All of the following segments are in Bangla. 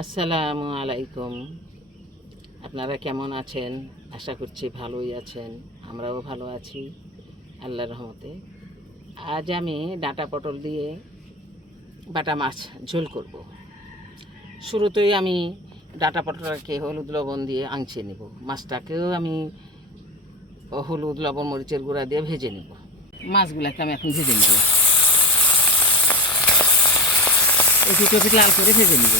আসসালামু আলাইকুম। আপনারা কেমন আছেন? আশা করছি ভালোই আছেন। আমরাও ভালো আছি আল্লাহর রহমতে। আজ আমি ডাঁটা পটল দিয়ে বাটা মাছ ঝোল করব। শুরুতেই আমি ডাঁটা পটলটাকে হলুদ লবণ দিয়ে আঁচিয়ে নেব। মাছটাকেও আমি হলুদ লবণ মরিচের গুঁড়া দিয়ে ভেজে নেব। মাছগুলোকে আমি এখন ভেজে নেব, এপিঠ ওপিঠ লাল করে ভেজে নেব।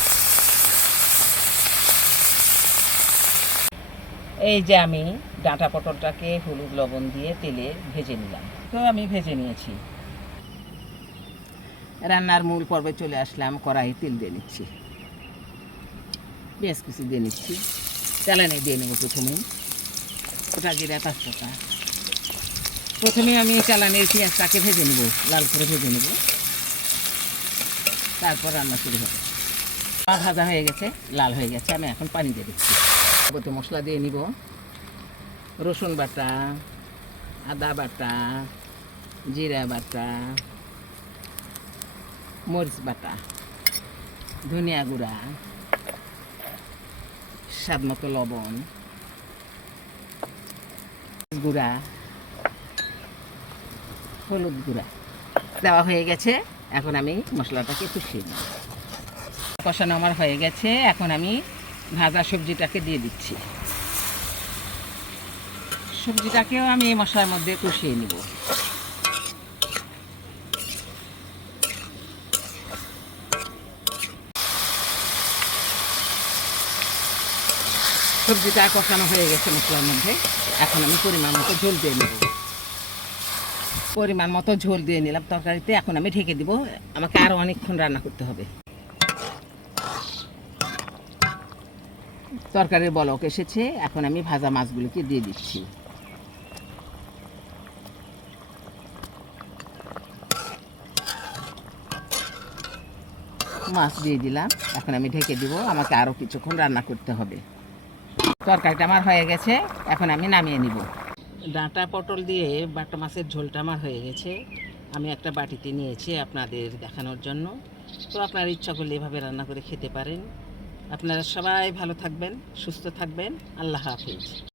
এই যে আমি ডাঁটা পটলটাকে হলুদ লবণ দিয়ে তেলে ভেজে নিলাম, তো আমি ভেজে নিয়েছি। রান্নার মূল পর্বে চলে আসলাম। কড়াই তেল দিয়ে নিচ্ছি, পেঁয়াজ কুচি দিয়ে নিচ্ছি, চালানি দিয়ে নেব। প্রথমেই ওটা জিরা তেজপাতা। প্রথমে আমি চালানির পেঁয়াজটাকে ভেজে নেব, লাল করে ভেজে নেব, তারপর রান্না শুরু হবে। ভাজা হয়ে গেছে, লাল হয়ে গেছে, আমি এখন পানি দিয়ে দিচ্ছি। তো মশলা দিয়ে নিব, রসুন বাটা, আদা বাটা, জিরা বাটা, মরিচ বাটা, ধনিয়া গুঁড়া, স্বাদ মতো লবণ, গুঁড়া, হলুদ গুঁড়া দেওয়া হয়ে গেছে। এখন আমি মশলাটাকে কষিয়ে নিই। কষানো আমার হয়ে গেছে, এখন আমি ভাজা সবজিটাকে দিয়ে দিচ্ছি। সবজিটাকেও আমি এই মশলার মধ্যে কষিয়ে নিব। সবজিটা কষানো হয়ে গেছে মশলার মধ্যে, এখন আমি পরিমাণ মতো ঝোল দিয়ে নেব। পরিমাণ মতো ঝোল দিয়ে নিলাম তরকারিতে। এখন আমি ঢেকে দিব, আমাকে আরও অনেকক্ষণ রান্না করতে হবে। তরকারির বলক এসেছে, এখন আমি ভাজা মাছগুলোকে দিয়ে দিচ্ছি। মাছ দিয়ে দিলাম, এখন আমি ঢেকে দিব, আমাকে আরও কিছুক্ষণ রান্না করতে হবে। তরকারিটা আমার হয়ে গেছে, এখন আমি নামিয়ে নিব। ডাঁটা পটল দিয়ে বাটা মাছের ঝোলটা আমার হয়ে গেছে। আমি একটা বাটিতে নিয়েছি আপনাদের দেখানোর জন্য। তো আপনার ইচ্ছা করলে এভাবে রান্না করে খেতে পারেন। আপনারা সবাই ভালো থাকবেন, সুস্থ থাকবেন। আল্লাহ হাফেজ।